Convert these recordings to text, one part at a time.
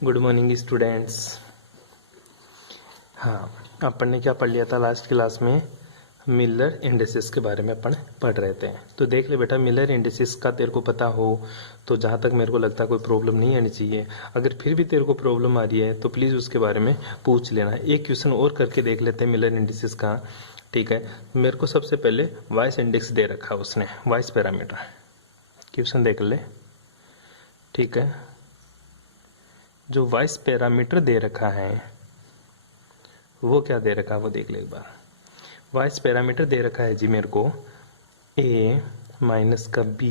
Good morning students. हाँ, अपन ने क्या पढ़ लिया था लास्ट क्लास में? मिलर इंडिसेस के बारे में अपन पढ़ रहे थे। तो देख ले बेटा, मिलर इंडिसेस का तेरे को पता हो तो जहाँ तक मेरे को लगता है कोई प्रॉब्लम नहीं आनी चाहिए। अगर फिर भी तेरे को प्रॉब्लम आ रही है तो प्लीज़ उसके बारे में पूछ लेना। एक क्वेश्चन और करके देख लेते हैं मिलर इंडिसेस का। ठीक है, मेरे को सबसे पहले वॉइस इंडेक्स दे रखा है उसने, वॉइस पैरामीटर। क्वेश्चन देख ले। ठीक है, जो वॉइस पैरामीटर दे रखा है वो क्या दे रखा है वो देख ले एक बार। वॉइस पैरामीटर दे रखा है जी मेरे को a माइनस का b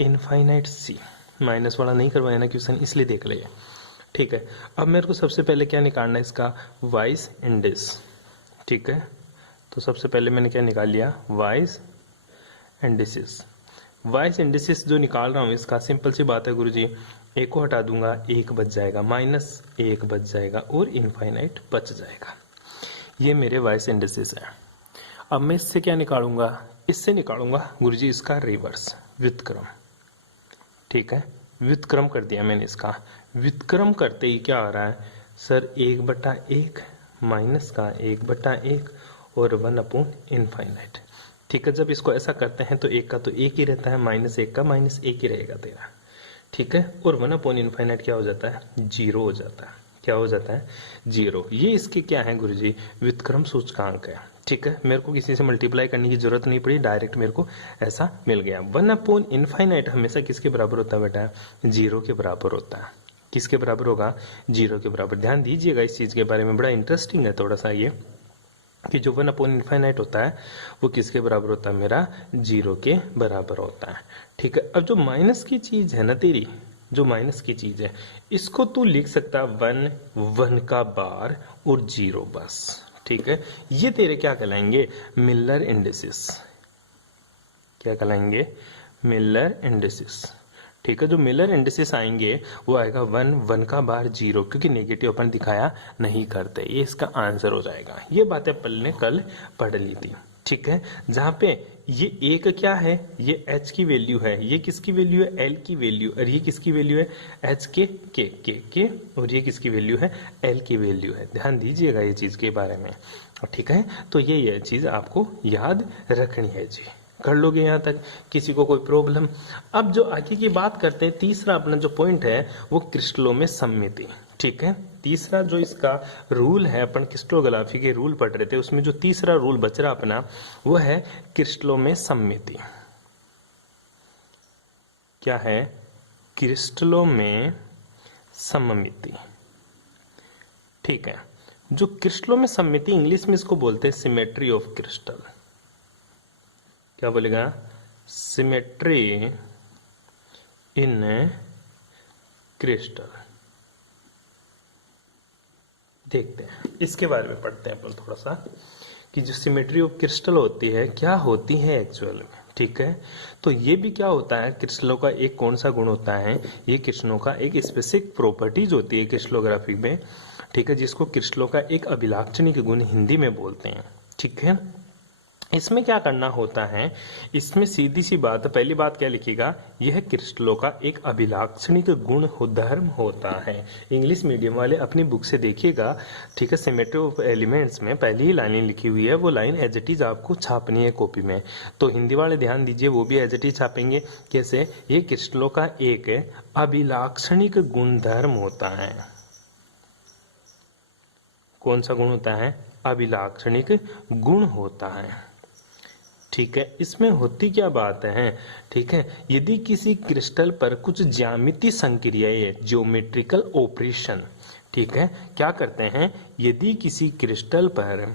इनफाइनाइट c। माइनस वाला नहीं करवाया ना क्वेश्चन, इसलिए देख ले। ठीक है, अब मेरे को सबसे पहले क्या निकालना है? इसका वॉइस इंडेक्स। ठीक है, तो सबसे पहले मैंने क्या निकाल लिया? Voice indices. वॉइस इंडिसेस जो निकाल रहा हूँ इसका सिंपल सी बात है गुरुजी, एक को हटा दूंगा, एक बच जाएगा, माइनस एक बच जाएगा और इनफाइनाइट बच जाएगा। ये मेरे वॉइस इंडिसेस है। अब मैं इससे क्या निकालूंगा? इससे निकालूंगा गुरुजी इसका रिवर्स, व्युत्क्रम। ठीक है, व्युत्क्रम कर दिया मैंने इसका। व्युत्क्रम करते ही क्या आ रहा है सर? 1/1 माइनस का 1/1 और 1 इनफाइनाइट। ठीक है, जब इसको ऐसा करते हैं तो एक का तो एक ही रहता है, माइनस एक का माइनस एक ही रहेगा तेरा। ठीक है, और 1 इनफाइनाइट क्या हो जाता है? 0 हो जाता है। क्या हो जाता है? 0। ये इसके क्या है गुरुजी? व्युत्क्रम सूचकांक है। ठीक है, मेरे को किसी से मल्टीप्लाई करने की जरूरत नहीं पड़ी, डायरेक्ट मेरे को ऐसा मिल गया। 1 इनफाइनाइट हमेशा किसके बराबर होता है बेटा? 0 के बराबर होता है। किसके बराबर होगा? 0 के बराबर। ध्यान दीजिएगा इस चीज के बारे में, बड़ा इंटरेस्टिंग है थोड़ा सा ये, कि जो 1 इनफाइनाइट होता है वो किसके बराबर होता है? मेरा 0 के बराबर होता है। ठीक है, अब जो माइनस की चीज है ना तेरी, जो माइनस की चीज है इसको तू लिख सकता है 1, 1 का बार और 0 बस। ठीक है, ये तेरे क्या कहलाएंगे? Miller indices. क्या कहलाएंगे? Miller indices. ठीक है, जो मिलर इंडिसेस आएंगे वो आएगा 1, 1 का बार 0, क्योंकि नेगेटिव अपन दिखाया नहीं करते। ये इसका आंसर हो जाएगा। ये बातें अपन ने कल पढ़ ली थी। ठीक है, जहां पे ये एक क्या है? ये h की वैल्यू है, ये किसकी वैल्यू है? l की वैल्यू, और ये किसकी वैल्यू है? h के, और ये किसकी वैल्यू है? l की वैल्यू है। ध्यान दीजिएगा ये चीज के बारे में। ठीक है, तो ये चीज आपको याद रखनी है जी। कर लोगे यहाँ तक? किसी को कोई प्रॉब्लम? अब जो आगे की बात करते हैं, तीसरा अपना जो पॉइंट है वो क्रिस्टलों में सममिति। ठीक है, तीसरा जो इसका रूल है, अपन क्रिस्टलोग्राफी के रूल पढ़ रहे थे, उसमें जो तीसरा रूल बच रहा अपना वो है क्रिस्टलों में सममिति। क्या है? क्रिस्टलों में सममिति। ठीक है, जो क्रिस्टलों में सममिति, इंग्लिश में इसको बोलते हैं सिमेट्री ऑफ क्रिस्टल। क्या बोलेगा? सिमेट्री इन क्रिस्टल। देखते हैं इसके बारे में, पढ़ते हैं अपन थोड़ा सा कि जो सिमेट्री ऑफ क्रिस्टल होती है क्या होती है एक्चुअल में। ठीक है, तो ये भी क्या होता है? क्रिस्टलों का एक कौन सा गुण होता है? ये क्रिस्टलों का एक स्पेसिफिक प्रॉपर्टीज होती है क्रिस्टलोग्राफी में। ठीक है, जिसको क्रिस्टलों का एक अभिलाक्षणिक गुण हिंदी में बोलते हैं। ठीक है, इसमें क्या करना होता है? इसमें सीधी सी बात, पहली बात क्या लिखिएगा? यह क्रिस्टलों का एक अभिलाक्षणिक गुण धर्म होता है। इंग्लिश मीडियम वाले अपनी बुक से देखिएगा। ठीक है, सिमेट्री ऑफ एलिमेंट्स में पहली ही लाइन लिखी हुई है, वो लाइन एज इट इज आपको छापनी है कॉपी में। तो हिंदी वाले ध्यान दीजिए, वो भी एज इट इज छापेंगे। कैसे? ये क्रिस्टलों का एक अभिलाक्षणिक गुण धर्म होता है। कौन सा गुण होता है? अभिलाक्षणिक गुण होता है। ठीक है, इसमें होती क्या बात है? ठीक है, यदि किसी क्रिस्टल पर कुछ ज्यामितीय संक्रियाएं, ज्योमेट्रिकल ऑपरेशन, ठीक है, क्या करते हैं? यदि किसी क्रिस्टल पर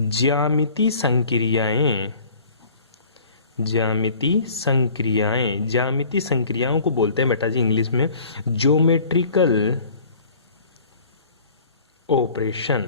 ज्यामितीय संक्रियाओं को बोलते हैं बेटा जी इंग्लिश में ज्योमेट्रिकल ऑपरेशन।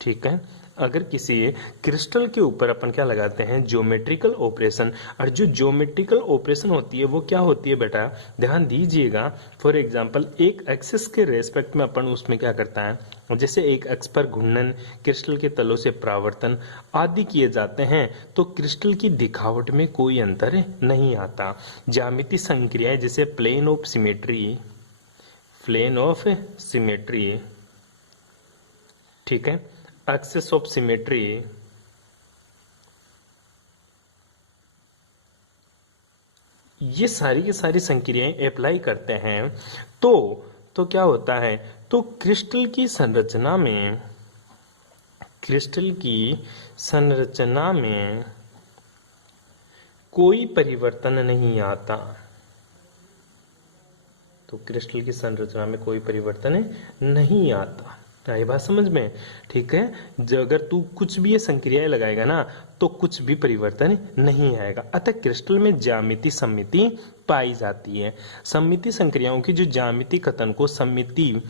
ठीक है, अगर किसी क्रिस्टल के ऊपर अपन क्या लगाते हैं, ज्योमेट्रिकल ऑपरेशन, और जो ज्योमेट्रिकल ऑपरेशन होती है वो क्या होती है बेटा, ध्यान दीजिएगा। फॉर एग्जांपल एक एक्सिस के रेस्पेक्ट में अपन उसमें क्या करता है, जैसे एक अक्ष पर घूर्णन, क्रिस्टल के तलों से परावर्तन आदि किए जाते हैं, तो क्रिस्टल की दिखावट में कोई अंतर नहीं आता। ज्यामितीय संक्रियाएं जैसे प्लेन ऑफ सिमेट्री, ठीक है, एक्सिस ऑफ सिमेट्री, ये सारी की सारी संक्रियाएं अप्लाई करते हैं तो क्या होता है, तो क्रिस्टल की संरचना में कोई परिवर्तन नहीं आता। तो क्रिस्टल की संरचना में कोई परिवर्तन नहीं आता। आई बात समझ में? ठीक है, जो अगर तू कुछ भी ये संक्रियाएं लगाएगा ना तो कुछ भी परिवर्तन नहीं आएगा। अतः क्रिस्टल में ज्यामिति सममिति पाई जाती है। सममिति संक्रियाओं की जो ज्यामिति कथन को सममिति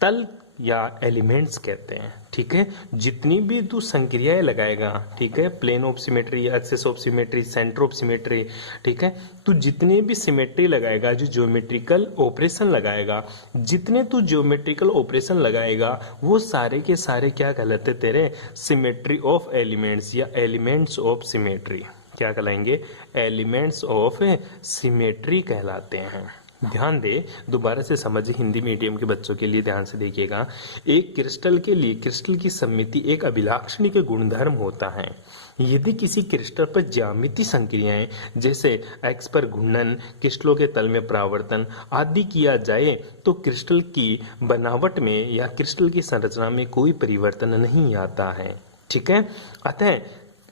तल या एलिमेंट्स कहते हैं। ठीक है, जितनी भी तू संक्रियाएं लगाएगा, ठीक है, plane of symmetry, axis of symmetry, centre of symmetry, ठीक है, तू जितने भी सिमेट्री लगाएगा, जो ज्योमेट्रिकल ऑपरेशन लगाएगा, जितने तू ज्योमेट्रिकल ऑपरेशन लगाएगा वो सारे के सारे क्या कहलाते तेरे, सिमेट्री ऑफ एलिमेंट्स या एलिमेंट्स ऑफ सिमेट्री। क्या कहलाएंगे? एलिमेंट्स ऑफ सिमेट्री कहलाते हैं। ध्यान दे, दोबारा से समझिए, हिंदी मीडियम के बच्चों के लिए ध्यान से देखिएगा। एक क्रिस्टल के लिए क्रिस्टल की सममिति एक अभिलाक्षणिक गुणधर्म होता है। यदि किसी क्रिस्टल पर ज्यामितीय संक्रियाएं जैसे एक्स पर घूर्णन, क्रिस्टलों के तल में परावर्तन आदि किया जाए तो क्रिस्टल की बनावट में या क्रिस्टल की संरचना में कोई परिवर्तन नहीं आता है। ठीक है, अतः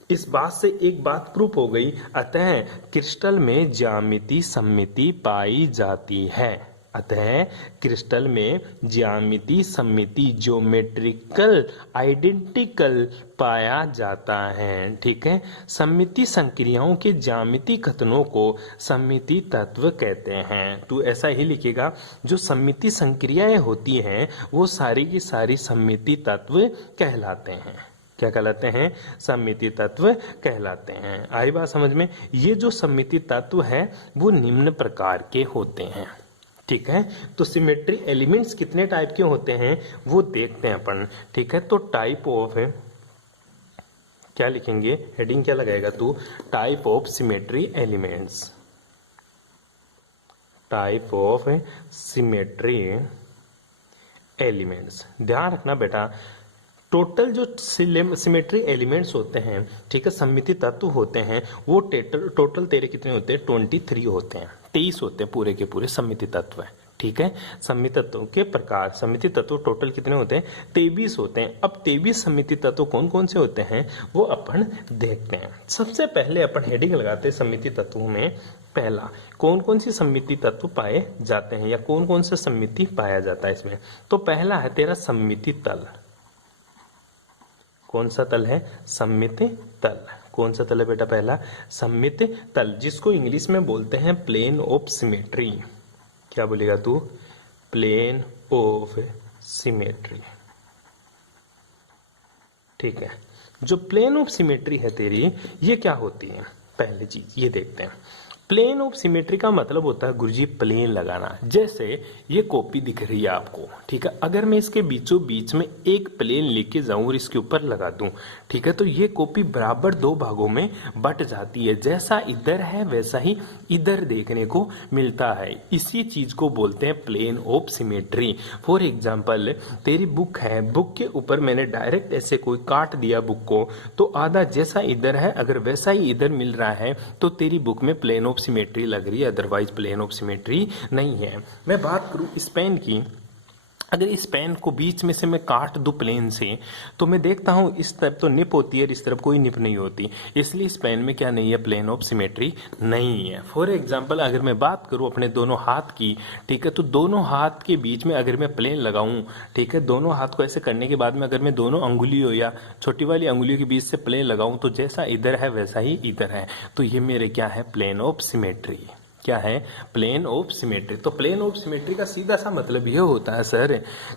इस बात से एक बात प्रूफ हो गई, अतः क्रिस्टल में ज्यामिति सममिति पाई जाती है। अतः क्रिस्टल में ज्यामिति सममिति ज्योमेट्रिकल आइडेंटिकल पाया जाता है। ठीक है, सममिति संक्रियाओं के ज्यामिति कथनों को सममिति तत्व कहते हैं। तो ऐसा ही लिखेगा, जो सममिति संक्रियाएं होती हैं वो सारी की सारी सममिति तत्व कहलाते हैं। क्या कहलाते हैं? सममिति तत्व कहलाते हैं। आई बात समझ में? ये जो सममिति तत्व है वो निम्न प्रकार के होते हैं। ठीक है, तो सिमेट्री एलिमेंट्स कितने टाइप के होते हैं वो देखते हैं अपन। ठीक है, तो टाइप ऑफ, क्या लिखेंगे, हेडिंग क्या लगाएगा तू, type of symmetry elements. Type of symmetry elements. ध्यान रखना बेटा, टोटल जो सिमेट्री एलिमेंट्स होते हैं, ठीक है, सममिति तत्व होते हैं, वो टोटल तेरे कितने होते हैं? 23 होते हैं, 23 होते हैं पूरे के पूरे सममिति तत्व। ठीक है, सममिति तत्वों के प्रकार, सममिति तत्व टोटल कितने होते हैं? 23 होते हैं। अब 23 सममिति तत्व कौन कौन से होते हैं वो अपन देखते हैं। सबसे पहले अपन हेडिंग लगाते हैं सममिति तत्वों में। पहला, कौन कौन सी सममिति तत्व पाए जाते हैं या कौन कौन से सममिति पाया जाता है इसमें? तो पहला है तेरा सममिति तल। कौन सा तल है? सममिति तल। कौन सा तल है बेटा? पहला सममिति तल, जिसको इंग्लिश में बोलते हैं प्लेन ऑफ सिमेट्री। क्या बोलेगा तू? Plane of symmetry. ठीक है, जो प्लेन ऑफ सिमेट्री है तेरी, ये क्या होती है? पहली चीज ये देखते हैं। प्लेन ऑफ सिमेट्री का मतलब होता है गुरुजी प्लेन लगाना। जैसे ये कॉपी दिख रही है आपको, ठीक है, अगर मैं इसके बीचों बीच में एक प्लेन लेके जाऊं और इसके ऊपर लगा दूं, ठीक है, तो ये कॉपी बराबर 2 भागों में बट जाती है। जैसा इधर है वैसा ही इधर देखने को मिलता है। इसी चीज को बोलते हैं plane of symmetry. For example, तेरी बुक है, बुक के ऊपर मैंने डायरेक्ट ऐसे कोई काट दिया बुक को, तो आधा जैसा इधर है अगर वैसा ही इधर मिल रहा है तो तेरी बुक में प्लेन ऑफ सिमेट्री लग रही है, अदरवाइज प्लेन ऑफ सिमेट्री नहीं है। मैं बात करूं इस पेन की, अगर इस पेन को बीच में से मैं काट दूं प्लेन से, तो मैं देखता हूं इस तरफ तो निप होती है, इस तरफ कोई निप नहीं होती, इसलिए इस पेन में क्या नहीं है? प्लेन ऑफ सिमेट्री नहीं है। फॉर एग्जांपल, अगर मैं बात करूं अपने दोनों हाथ की, ठीक है, तो दोनों हाथ के बीच में अगर मैं प्लेन लगाऊं, ठीक है, दोनों हाथ को ऐसे करने के बाद में अगर मैं दोनों अंगुलियों या छोटी वाली अंगुलियों के बीच से प्लेन लगाऊं, तो जैसा इधर है वैसा ही इधर है, तो ये मेरे क्या है? Plane of symmetry. क्या है, प्लेन ऑफ सिमेट्री। तो प्लेन ऑफ सिमेट्री का सीधा सा मतलब ये होता है सर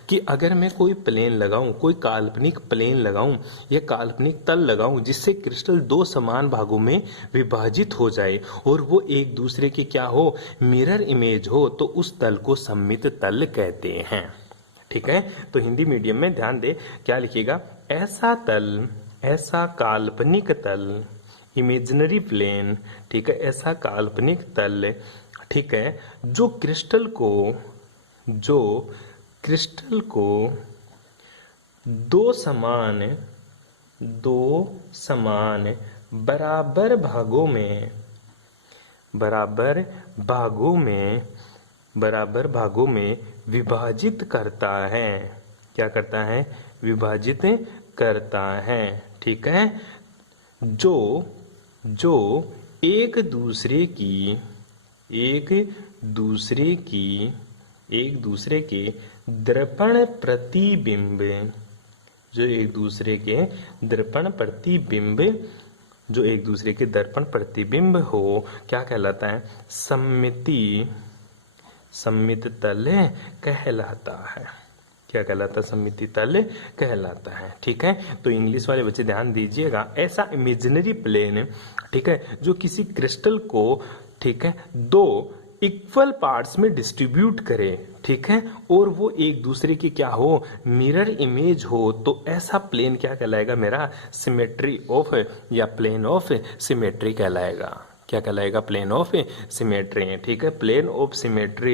कि अगर मैं कोई प्लेन लगाऊं, कोई काल्पनिक प्लेन लगाऊं या काल्पनिक तल लगाऊं जिससे क्रिस्टल दो समान भागों में विभाजित हो जाए और वो एक दूसरे के क्या हो, मिरर इमेज हो, तो उस तल को सममित तल कहते हैं। ठीक है, तो हिंदी मीडियम में ध्यान दे, क्या लिखिएगा, ऐसा तल, ऐसा काल्पनिक तल, इमेजिनरी प्लेन, ठीक है, ऐसा काल्पनिक तल, ठीक है, जो क्रिस्टल को दो समान बराबर भागों में विभाजित करता है। क्या करता है, विभाजित करता है। ठीक है, जो एक दूसरे के दर्पण प्रतिबिंब, जो एक दूसरे के दर्पण प्रतिबिंब हो, क्या कहलाता है, सममित तल कहलाता है। क्या कहलाता है, सममिति तल कहलाता है। ठीक है, तो इंग्लिश वाले बच्चे ध्यान दीजिएगा, ऐसा इमेजिनरी प्लेन, ठीक है, जो किसी क्रिस्टल को, ठीक है, दो इक्वल पार्ट्स में डिस्ट्रीब्यूट करे, ठीक है, और वो एक दूसरे की क्या हो, मिरर इमेज हो, तो ऐसा प्लेन क्या कहलाएगा मेरा, सिमेट्री ऑफ या प्लेन ऑफ सिमेट्री कहलाएगा। क्या कहलाएगा, प्लेन ऑफ सिमेट्री। ठीक है, plane of symmetry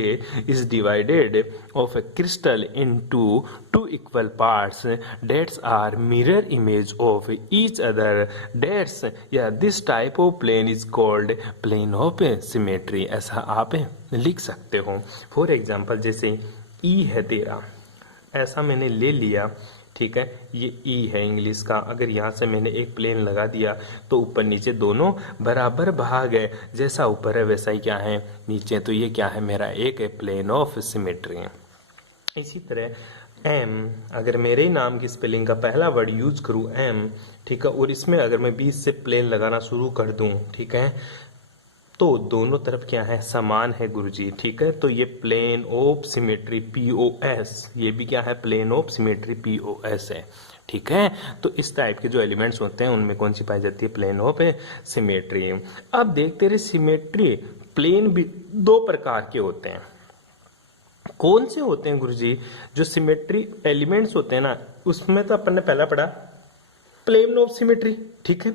is divided of a crystal into two equal parts that's are mirror image of each other that's, या this type of plane is called plane of symmetry. ऐसा आप लिख सकते हो। For example, जैसे ई है तेरा, ऐसा मैंने ले लिया, ठीक है, ये ई है इंग्लिश का, अगर यहाँ से मैंने एक प्लेन लगा दिया तो ऊपर नीचे दोनों बराबर भाग है, जैसा ऊपर है वैसा ही क्या है नीचे, तो ये क्या है मेरा, एक है प्लेन ऑफ सिमेट्री। इसी तरह एम, अगर मेरे ही नाम की स्पेलिंग का पहला वर्ड यूज करूँ एम, ठीक है, और इसमें अगर मैं बीच से प्लेन लगाना शुरू कर दूं, ठीक है, तो दोनों तरफ क्या है, समान है गुरुजी। ठीक है, तो ये प्लेन ऑफ सिमेट्री POS, ये भी क्या है, प्लेन ऑफ सिमेट्री POS है। ठीक है, तो इस टाइप के जो एलिमेंट्स होते हैं उनमें कौन सी पाई जाती है, प्लेन ऑफ सिमेट्री। अब देखते रहे, सिमेट्री प्लेन भी दो प्रकार के होते हैं। कौन से होते हैं गुरुजी, जो सिमेट्री एलिमेंट्स होते हैं ना, उसमें तो अपन ने पहला पढ़ा प्लेन ऑफ सिमेट्री। ठीक है,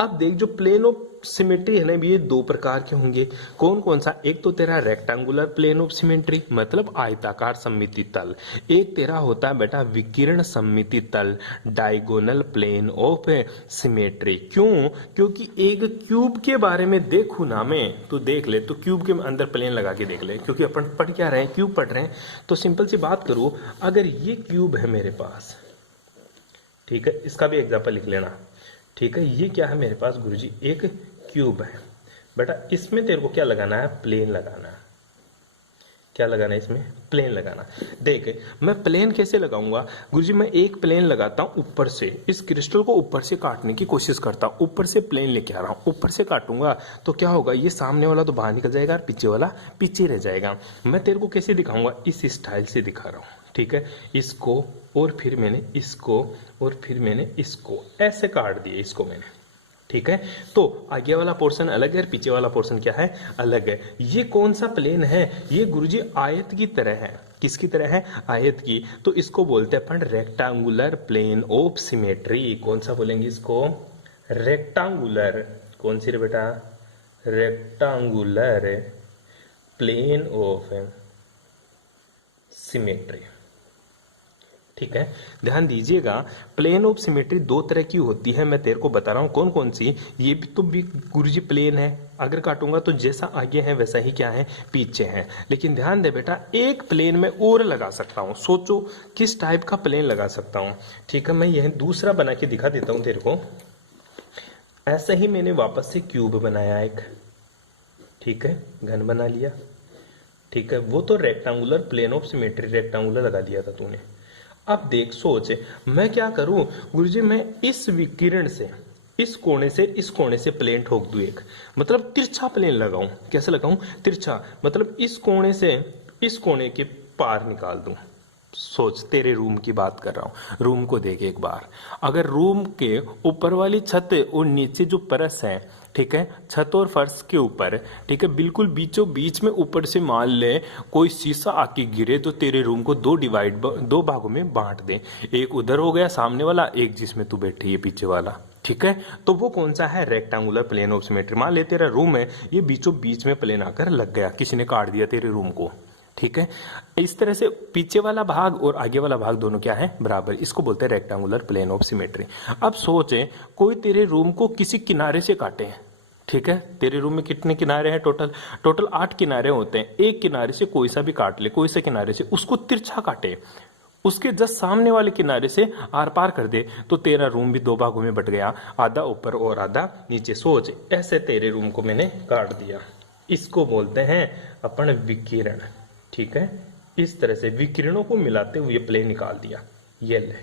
अब देख, जो प्लेन ऑफ सिमेट्री है ना, ये दो प्रकार के होंगे। कौन कौन सा, एक तो तेरा रेक्टेंगुलर प्लेन ऑफ सिमेट्री, मतलब आयताकार सममिति तल। एक तेरा होता है बेटा विकिरण सममिति तल, डायगोनल प्लेन ऑफ सिमेट्री। क्यों, क्योंकि एक क्यूब के बारे में देखू ना मैं, तो देख ले, तो क्यूब के अंदर प्लेन लगा के देख ले, क्योंकि अपन पढ़ क्या रहे हैं, क्यूब पढ़ रहे हैं। तो सिंपल सी बात करूं, अगर ये क्यूब है मेरे पास, ठीक है, इसका भी एग्जाम्पल लिख लेना। ठीक है, ये क्या है मेरे पास गुरुजी, एक क्यूब है बेटा, इसमें तेरे को क्या लगाना है, प्लेन लगाना है। क्या लगाना है इसमें, प्लेन लगाना। देख, मैं प्लेन कैसे लगाऊंगा गुरुजी, मैं एक प्लेन लगाता हूं ऊपर से, इस क्रिस्टल को ऊपर से काटने की कोशिश करता हूं, ऊपर से प्लेन लेके आ रहा हूं, ऊपर से काटूंगा तो क्या होगा, ये सामने वाला तो बाहर निकल जाएगा और पीछे वाला पीछे रह जाएगा। मैं तेरे को कैसे दिखाऊंगा, इस स्टाइल से दिखा रहा हूं। ठीक है, इसको और फिर मैंने इसको और फिर मैंने इसको ऐसे काट दिए, इसको मैंने। ठीक है, तो आगे वाला पोर्शन अलग है और पीछे वाला पोर्शन क्या है, अलग है। ये कौन सा प्लेन है, ये गुरुजी आयत की तरह है। किसकी तरह है, आयत की। तो इसको बोलते हैं अपन रेक्टेंगुलर प्लेन ऑफ सिमेट्री। कौन सा बोलेंगे इसको, रेक्टेंगुलर। कौन सी रे बेटा, रेक्टेंगुलर प्लेन ऑफ सिमेट्री। ठीक है, ध्यान दीजिएगा, प्लेन ऑफ सिमेट्री दो तरह की होती है, मैं तेरे को बता रहा हूं कौन कौन सी। ये भी तो भी गुरुजी प्लेन है, अगर काटूंगा तो जैसा आगे है वैसा ही क्या है, पीछे है। लेकिन ध्यान दे बेटा, एक प्लेन में और लगा सकता हूं, सोचो किस टाइप का प्लेन लगा सकता हूं। ठीक है, मैं यह दूसरा बना के दिखा देता हूं तेरे को। ऐसा ही मैंने वापस से क्यूब बनाया एक, ठीक है, घन बना लिया। ठीक है, वो तो rectangular plane of symmetry, rectangular लगा दिया था तूने। अब देख, सोच, मैं क्या करूं गुरुजी, मैं इस विकिरण से इस कोने से इस कोने से प्लेन ठोक दूं एक, मतलब तिरछा प्लेन लगाऊं। कैसे लगाऊं? तिरछा, मतलब इस कोने से इस कोने के पार निकाल दूं। सोच, तेरे रूम की बात कर रहा हूं। रूम को देख एक बार, अगर रूम के ऊपर वाली छत और नीचे जो परस है, ठीक है, छत और फर्श के ऊपर, ठीक है, बिल्कुल बीचों बीच में ऊपर से मान ले कोई शीशा आके गिरे तो तेरे रूम को दो भागों में बांट दे। एक उधर हो गया सामने वाला, एक जिसमें तू बैठी है पीछे वाला, ठीक है। तो वो कौन सा है? Rectangular plane of symmetry. मान ले तेरा रूम है, ये बीचों बीच में प्लेन आकर लग गया, किसी ने काट दिया तेरे रूम को, ठीक है। इस तरह से पीछे वाला भाग और आगे वाला भाग दोनों क्या है? बराबर। इसको बोलते हैं रेक्टेंगुलर प्लेन ऑफ सिमेट्री। अब सोचे कोई तेरे रूम को किसी किनारे से काटे, ठीक है। तेरे रूम में कितने किनारे हैं? टोटल 8 किनारे होते हैं। एक किनारे से कोई सा भी काट ले, कोई से किनारे से, उसको तिरछा काटे, उसके जस्ट सामने वाले किनारे से आर पार कर दे, तो तेरा रूम भी दो भागों में बट गया, आधा ऊपर और आधा नीचे। सोच, ऐसे तेरे रूम को मैंने काट दिया। इसको बोलते हैं अपन विकिरण, ठीक है। इस तरह से विकिरणों को मिलाते हुए प्लेन निकाल दिया, ये ले,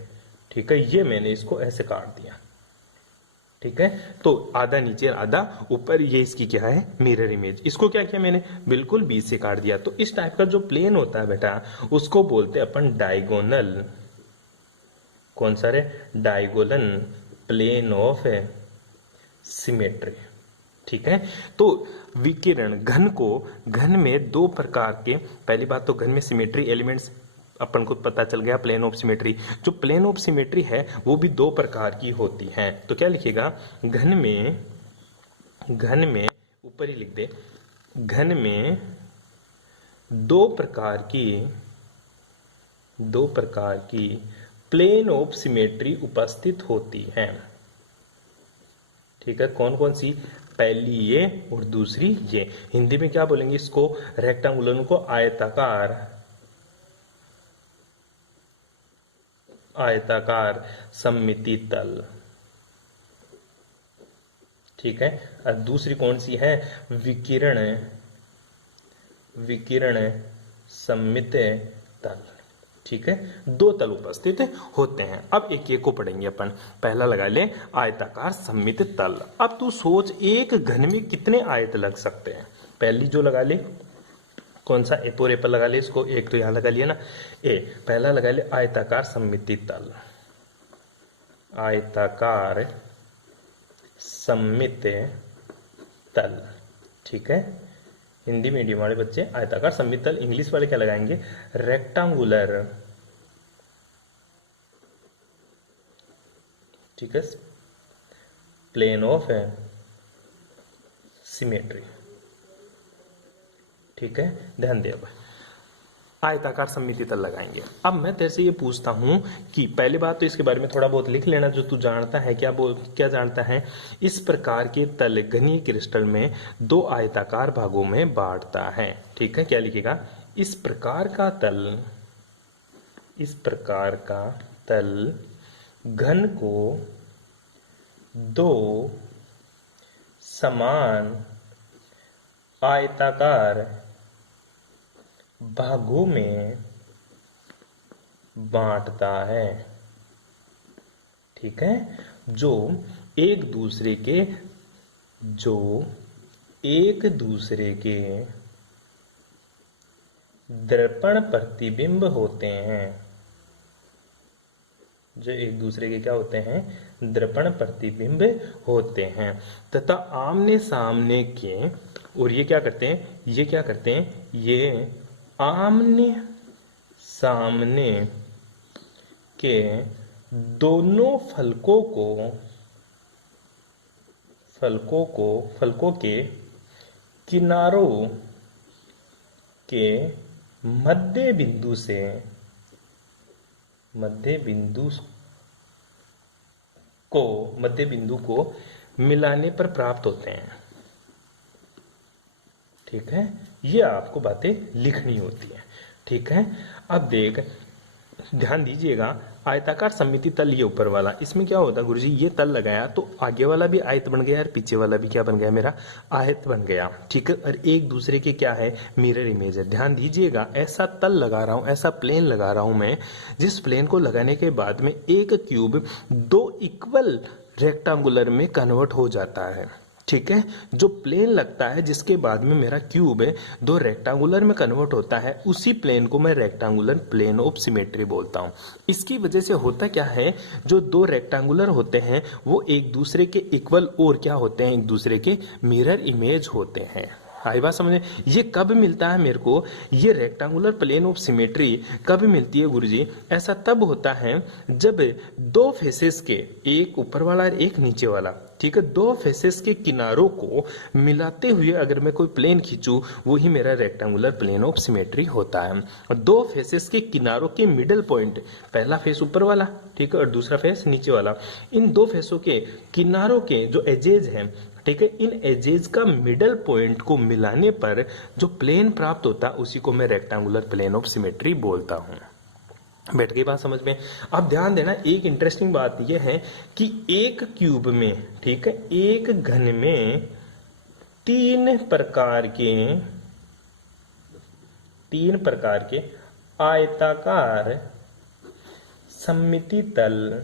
ठीक है। ये मैंने इसको ऐसे काट दिया, ठीक है। तो आधा नीचे आधा ऊपर, ये इसकी क्या है? Mirror image. इसको क्या किया मैंने? बिल्कुल बीच से काट दिया। तो इस टाइप का जो प्लेन होता है बेटा, उसको बोलते हैं अपन डायगोनल। कौन सा रे? डायगोनल प्लेन ऑफ सिमेट्री, ठीक है। तो विकिरण घन में दो प्रकार के, पहली बात तो घन में सिमेट्री एलिमेंट्स अपन को पता चल गया, प्लेन ऑफ सिमेट्री। जो प्लेन ऑफ सिमेट्री है वो भी दो प्रकार की होती हैं। तो क्या लिखेगा? घन में ऊपर ही लिख दे, घन में दो प्रकार की प्लेन ऑफ सिमेट्री उपस्थित होती हैं, ठीक है। कौन कौन सी? पहली ये और दूसरी ये। हिंदी में क्या बोलेंगे इसको? रेक्टेंगुलर को आयताकार सममिति तल, ठीक है। और दूसरी कौन सी है? विकिरण सममित तल, ठीक है। दो तल उपस्थित होते हैं। अब एक एक को पढ़ेंगे अपन। पहला लगा ले आयताकार सममित तल। अब तू सोच, एक घन में कितने आयत लग सकते हैं? पहली जो लगा ले, कौन सा? ए पूरे पर लगा ले इसको, एक तो यहां लगा लिया ना, ए। पहला लगा ले आयताकार सममिति तल, आयताकार सममित तल, ठीक है। हिंदी मीडियम वाले बच्चे आयताकार सममित तल, इंग्लिश वाले क्या लगाएंगे? रेक्टेंगुलर, ठीक है, प्लेन ऑफ सिमेट्री, ठीक है। ध्यान दे, अब आयताकार सममिति तल लगाएंगे। अब मैं तेरे से ये पूछता हूं कि पहली बात तो इसके बारे में थोड़ा बहुत लिख लेना जो तू जानता है। क्या जानता है? इस प्रकार के तल घनीय क्रिस्टल में दो आयताकार भागों में बांटता है, ठीक है। क्या लिखेगा? इस प्रकार का तल घन को दो समान आयताकार भागों में बांटता है, ठीक है। जो एक दूसरे के दर्पण प्रतिबिंब होते हैं, जो एक दूसरे के क्या होते हैं? दर्पण प्रतिबिंब होते हैं, तथा आमने सामने के, और ये क्या करते हैं? ये आमने सामने के दोनों फलकों के किनारों के मध्य बिंदु को मिलाने पर प्राप्त होते हैं, ठीक है। ये आपको बातें लिखनी होती है, ठीक है। अब देख, ध्यान दीजिएगा, आयताकार सममिति तल ये ऊपर वाला, इसमें क्या होता है गुरुजी? ये तल लगाया तो आगे वाला भी आयत बन गया और पीछे वाला भी क्या बन गया? मेरा आयत बन गया, ठीक है। और एक दूसरे के क्या है? मिरर इमेज है। ध्यान दीजिएगा, ऐसा तल लगा रहा हूं, ऐसा प्लेन लगा रहा हूं मैं, जिस प्लेन को लगाने के बाद में एक क्यूब दो इक्वल रेक्टेंगुलर में कन्वर्ट हो जाता है। ठीक है, जो प्लेन लगता है जिसके बाद में मेरा क्यूब है दो रेक्टेंगुलर में कन्वर्ट होता है, उसी प्लेन को मैं रेक्टेंगुलर प्लेन ऑफ सिमेट्री बोलता हूँ। इसकी वजह से होता क्या है, जो दो रेक्टेंगुलर होते हैं वो एक दूसरे के इक्वल और क्या होते हैं, एक दूसरे के मिरर इमेज होते हैं। आई बात समझे। ये कब मिलता है मेरे को, ये रेक्टेंगुलर प्लेन ऑफ सिमेट्री कब मिलती है गुरुजी, ऐसा तब होता है जब दो फेसेस के, एक ऊपर वाला और एक नीचे वाला, ठीक है, दो फेसेस के किनारों को मिलाते हुए अगर मैं कोई प्लेन खींचूं, वही मेरा रेक्टेंगुलर प्लेन ऑफ सिमेट्री होता है। और दो फेसेस के किनारों के मिडल पॉइंट, पहला फेस ऊपर वाला, ठीक है, और दूसरा फेस नीचे वाला, इन दो फेसों के किनारों के जो एजेज हैं, ठीक है, इन एजेज का मिडल पॉइंट को मिलाने पर जो प्लेन प्राप्त होता है उसी को मैं रेक्टेंगुलर प्लेन ऑफ सिमेट्री बोलता हूं। बैठ गई बात समझ में। अब ध्यान देना, एक इंटरेस्टिंग बात यह है कि एक क्यूब में, ठीक है, एक घन में तीन प्रकार के आयताकार सममिति तल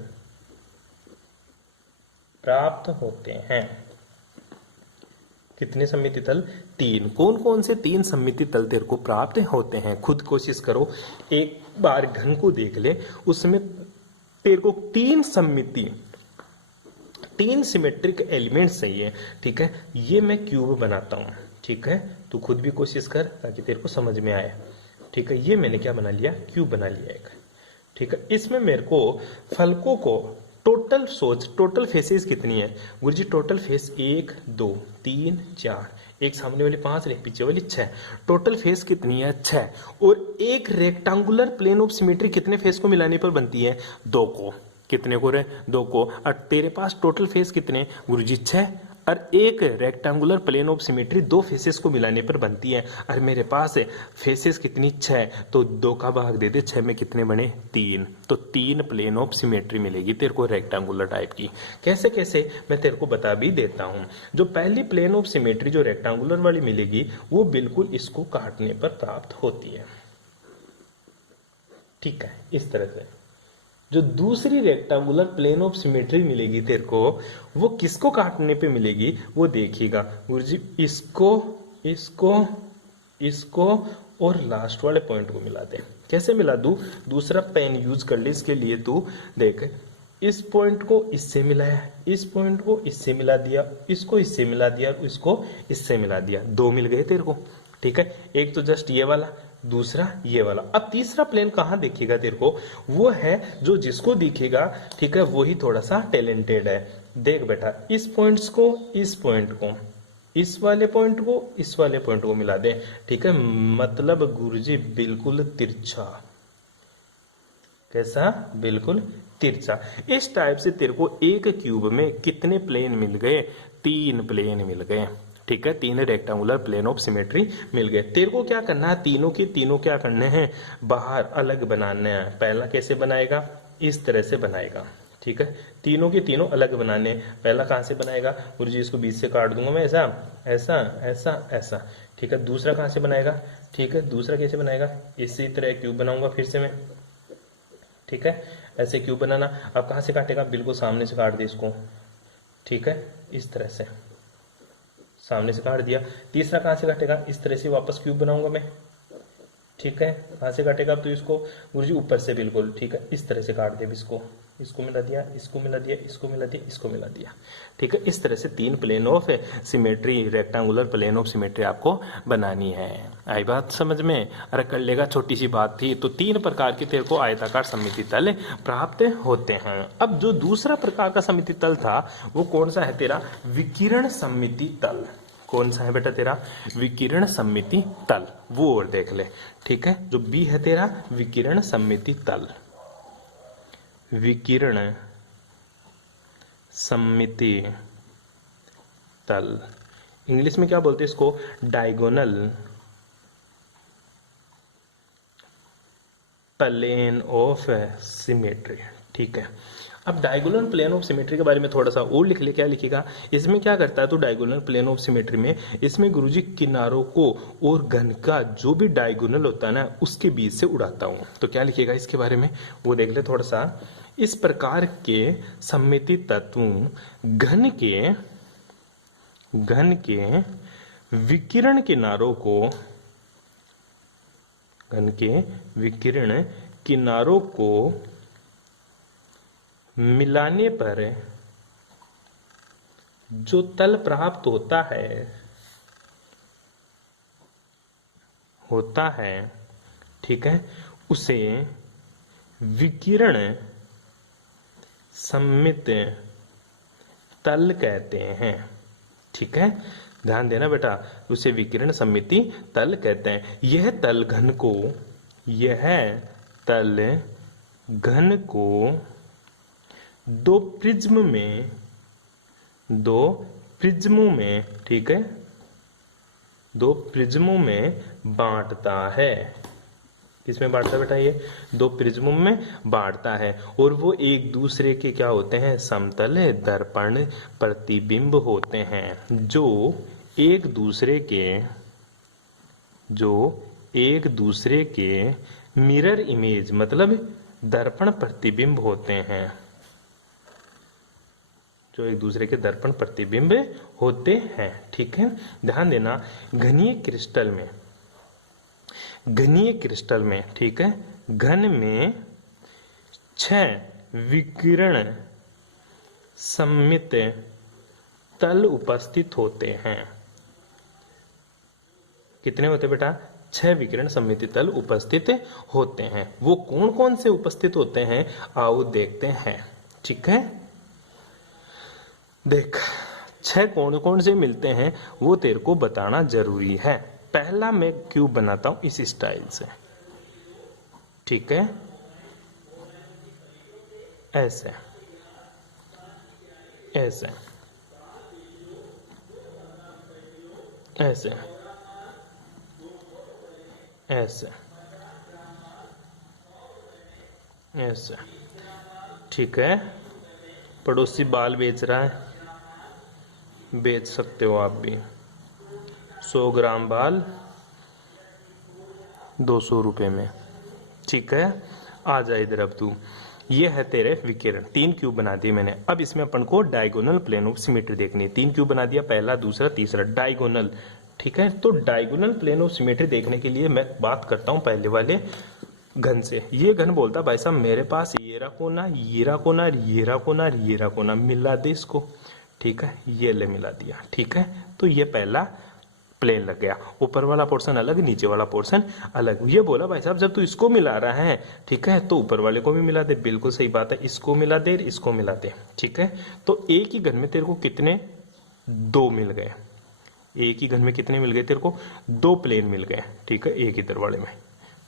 प्राप्त होते हैं। कितने सममिति तल? तीन। कौन कौन से तीन सममिति तल तेरे को प्राप्त होते हैं? खुद कोशिश करो, एक बार घन को देख ले, उसमें तेरे को तीन सिमेट्रिक एलिमेंट्स चाहिए। ठीक है, ये मैं क्यूब बनाता हूं। ठीक है, तू खुद भी कोशिश कर ताकि तेरे को समझ में आए। ठीक है, ये मैंने क्या बना लिया, क्यूब बना लिया एक। ठीक है, इसमें मेरे को फलकों को टोटल फेसेस कितनी है गुरुजी? टोटल फेस 1 2 3 4, एक सामने वाली 5 एक पीछे वाली 6, टोटल फेस कितनी है? 6। और एक रेक्टेंगुलर प्लेन ऑफ सिमेट्री कितने फेस को मिलाने पर बनती है? 2 को। कितने को रे? 2 को। और तेरे पास टोटल फेस कितने गुरुजी? 6। और एक rectangular plane of symmetry 2 faces को मिलाने पर बनती है, और मेरे पास फेसेस कितनी? 6। तो 2 का भाग दे दे, 6 में कितने बने? 3। तो 3 प्लेन ऑफ सिमेट्री मिलेगी तेरे को रेक्टेंगुलर टाइप की। कैसे कैसे मैं तेरे को बता भी देता हूं। जो पहली प्लेन ऑफ सिमेट्री जो रेक्टेंगुलर वाली मिलेगी वो बिल्कुल इसको काटने पर प्राप्त होती है। ठीक है, इस तरह से। जो दूसरी रेक्टेंगुलर प्लेन ऑफ सिमेट्री मिलेगी तेरे को, वो किसको काटने पे मिलेगी वो देखिएगा गुरुजी। इसको और लास्ट वाले पॉइंट को मिला दे। कैसे मिला दूं? दूसरा पेन यूज कर ले इसके लिए। तू देख, इस पॉइंट को इससे मिलाया, इस पॉइंट को इससे मिला दिया, इसको इससे मिला दिया, इसको इससे मिला दिया, 2 मिल गए तेरे को। ठीक है, एक तो जस्ट ये वाला, दूसरा ये वाला। अब तीसरा प्लेन कहां दिखेगा तेरे को? वो है जो जिसको दिखेगा, ठीक है, वही थोड़ा सा टैलेंटेड है। देख बेटा, इस पॉइंट्स को, इस पॉइंट को, इस वाले पॉइंट को, इस वाले पॉइंट को मिला दे। ठीक है, मतलब गुरुजी बिल्कुल तिरछा। कैसा? बिल्कुल तिरछा। इस टाइप से तेरे को एक क्यूब में कितने प्लेन मिल गए? 3 प्लेन मिल गए। ठीक है, 3 रेक्टेंगुलर प्लेन ऑफ सिमेट्री मिल गए। तेरे को क्या करना है? तीनों के तीनों क्या करने हैं? बाहर अलग बनाने हैं। पहला कैसे बनाएगा? इस तरह से बनाएगा। ठीक है, तीनों के तीनों अलग बनाने। पहला कहां से बनाएगा गुरुजी? इसको बीच से काट दूंगा मैं, ऐसा ऐसा ऐसा ऐसा। ठीक है, दूसरा कहां से बनाएगा? ठीक है, दूसरा कैसे बनाएगा? इसी तरह क्यूब बनाऊंगा फिर से मैं। ठीक है, ऐसे क्यूब बनाना। अब कहां से काटेगा? बिल्कुल सामने से काट दे इसको। ठीक है, इस तरह से सामने से काट दिया। तीसरा कहां से काटेगा? इस तरह से वापस क्यूब बनाऊंगा मैं। ठीक है, कहां से काटेगा? तो इसको गुरुजी ऊपर से बिल्कुल। ठीक है, इस तरह से काट दे इसको मिला दिया, इसको मिला दिया, इसको मिला दिया, इसको मिला दिया। ठीक है, इस तरह से 3 plane of symmetry, rectangular plane of symmetry आपको बनानी है। आई बात समझ में? अरे कर लेगा, छोटी सी बात थी। तो 3 प्रकार के तेरे को आयताकार सममिति तल प्राप्त होते हैं। अब जो दूसरा प्रकार का सममिति तल था वो कौन सा है तेरा? विकिरण सममिति तल। कौन सा है बेटा तेरा? विकिरण सममिति तल। वो और देख ले। ठीक है, जो बी है तेरा विकिरण सममिति तल। विकिरण सममिति तल, इंग्लिश में क्या बोलते हैं इसको? Diagonal plane of symmetry. ठीक है, अब डायगोनल प्लेन ऑफ सिमेट्री के बारे में थोड़ा सा और लिख ले। क्या लिखेगा इसमें? क्या करता है तो डायगोनल प्लेन ऑफ सिमेट्री में, इसमें गुरुजी किनारों को और घन का जो भी डायगोनल होता है ना उसके बीच से उड़ाता हूं। तो क्या लिखेगा इसके बारे में वो देख ले थोड़ा सा। इस प्रकार के सममिति तत्वों घन के विकिरण किनारों को मिलाने पर जो तल प्राप्त होता है, ठीक है, उसे विकिरण सममित तल कहते हैं। ठीक है, ध्यान देना बेटा, उसे विकिरण सममिति तल कहते हैं। यह तल घन को दो प्रिज्मों में, ठीक है, दो प्रिज्मों में बांटता है। किसमें बांटता है बेटा? ये दो प्रिज्मों में बांटता है, और वो एक दूसरे के क्या होते हैं? समतल दर्पण प्रतिबिंब होते हैं, जो एक दूसरे के मिरर इमेज मतलब दर्पण प्रतिबिंब होते हैं, जो एक दूसरे के दर्पण प्रतिबिंब होते हैं। ठीक है, ध्यान देना, घनीय क्रिस्टल में, ठीक है, घन में 6 विकिरण सममित तल उपस्थित होते हैं। कितने होते बेटा? 6 विकिरण सममित तल उपस्थित होते हैं। वो कौन कौन से उपस्थित होते हैं, आओ देखते हैं। ठीक है, देख 6 कौन कौन से मिलते हैं वो तेरे को बताना जरूरी है। पहला मैं क्यूब बनाता हूं इस स्टाइल से, ठीक है, ऐसे ऐसे ऐसे ऐसे ऐसे, ठीक है। पड़ोसी बाल बेच रहा है, बेच सकते हो आप भी। 100 ग्राम बाल 200 रुपए में, ठीक है। आ जा इधर अब तू। ये है तेरे विकिरण। 3 क्यूब बना दिए मैंने। अब इसमें अपन को डायगोनल प्लेन ऑफ सिमेट्री देखनी है। 3 क्यूब बना दिया, पहला, दूसरा, तीसरा, डायगोनल। ठीक है, तो डायगोनल प्लेन ऑफ सिमेट्री देखने के लिए मैं बात करता हूं पहले वाले घन से। ये घन बोलता भाई साहब मेरे पास ये रहा कोना, ये रहा कोना, ये रहा कोना, ये रहा कोना, मिला दे इसको। ठीक है, ये ले मिला दिया। ठीक है, तो ये पहला प्लेन लग गया। ऊपर वाला पोर्शन अलग, नीचे वाला पोर्शन अलग। ये बोला भाई साहब जब तू इसको मिला रहा है, ठीक है, तो ऊपर वाले को भी मिला दे। बिल्कुल सही बात है, इसको मिला दे, इसको मिला दे। ठीक है, तो एक ही घन में तेरे को कितने? 2 मिल गए। एक ही घन में कितने मिल गए तेरे को? 2 प्लेन मिल गए। ठीक है, एक ही दरवाजे में।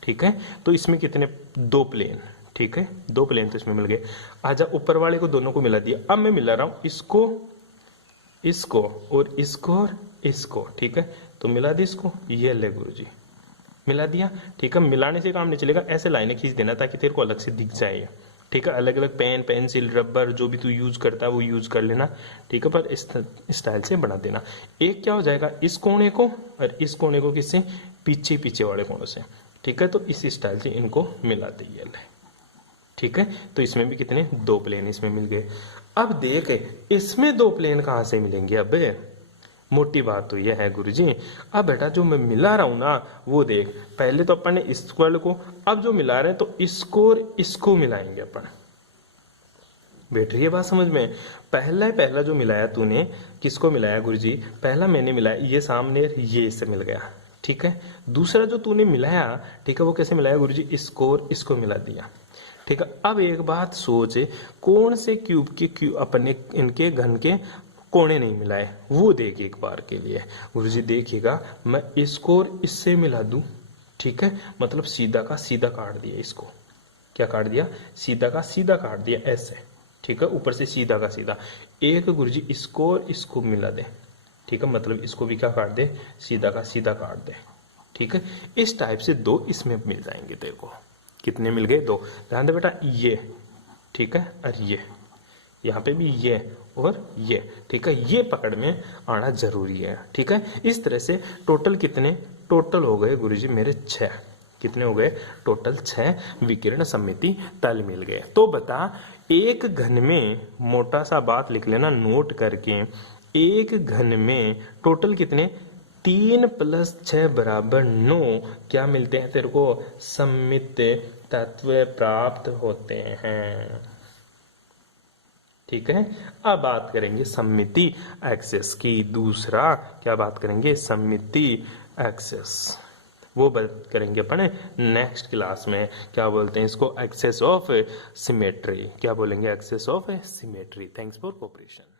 ठीक है, तो इसमें कितने? 2 प्लेन। ठीक है, 2 प्लेन तो इसमें मिल गए। आजा, ऊपर वाले को दोनों को मिला दिया। अब मैं मिला रहा हूं इसको, इसको और इसको और इसको। ठीक है, तो मिला दी इसको, ये ले गुरुजी, मिला दिया। ठीक है, मिलाने से काम नहीं चलेगा, ऐसे लाइनें खींच देना ताकि तेरे को अलग से दिख जाए। ठीक है, अलग अलग पेन, पेंसिल, रबर जो भी तू यूज करता है वो यूज कर लेना। ठीक है, पर इस स्टाइल से बना देना। एक क्या हो जाएगा, इस कोने को और इस कोने को किससे? पीछे पीछे वाले कोनों से। ठीक है, तो इस स्टाइल से इनको मिला दिए। ठीक है, तो इसमें भी कितने? 2 प्लेन इसमें मिल गए। अब देख, इसमें 2 प्लेन कहां से मिलेंगे? अब मोटी बात तो यह है गुरुजी, अब बेटा जो मैं मिला रहा हूं ना वो देख, पहले तो अपन ने इस वाले को, अब जो मिला रहे हैं तो इसको और इसको मिलाएंगे अपन। बैठ रही है बात समझ में? पहला जो मिलाया तूने, किसको मिलाया गुरुजी? पहला मैंने मिलाया ये सामने, ये इससे मिल गया। ठीक है, दूसरा जो तूने मिलाया, ठीक है, वो कैसे मिलाया गुरुजी? इसको और इसको मिला दिया। ठीक है, अब एक बात सोच, कौन से क्यूब के अपने इनके घन के कोने नहीं मिलाए वो देख एक बार के लिए। गुरुजी देखिएगा, मैं इसको और इससे मिला दूं, ठीक है, मतलब सीधा का सीधा काट दिया इसको। क्या काट दिया? सीधा का सीधा काट दिया ऐसे। ठीक है, ऊपर से सीधा का सीधा। एक गुरुजी इसको और इसको मिला दे। ठीक है, मतलब इसको भी क्या काट दे? सीधा का सीधा काट दे। ठीक है, इस टाइप से 2 इसमें मिल जाएंगे तेरे को। कितने मिल गए? 2। ध्यान दे बेटा, ये, ठीक है, और ये, यहाँ पे भी ये और ये। ठीक है, ये पकड़ में आना जरूरी है। ठीक है, इस तरह से टोटल कितने? टोटल हो गए गुरुजी मेरे 6। कितने हो गए? टोटल 6 विकिरण सममिति तल मिल गए। तो बता, एक घन में, मोटा सा बात लिख लेना नोट करके, एक घन में टोटल कितने? 3 + 6 = 9 क्या मिलते हैं तेरे को? सममित तत्व प्राप्त होते हैं। ठीक है। अब बात करेंगे सममिति एक्सेस की। दूसरा क्या बात करेंगे? सममिति एक्सेस। वो बात करेंगे अपन नेक्स्ट क्लास में। क्या बोलते हैं इसको? Axis of symmetry. क्या बोलेंगे? Axis of symmetry. Thanks for cooperation.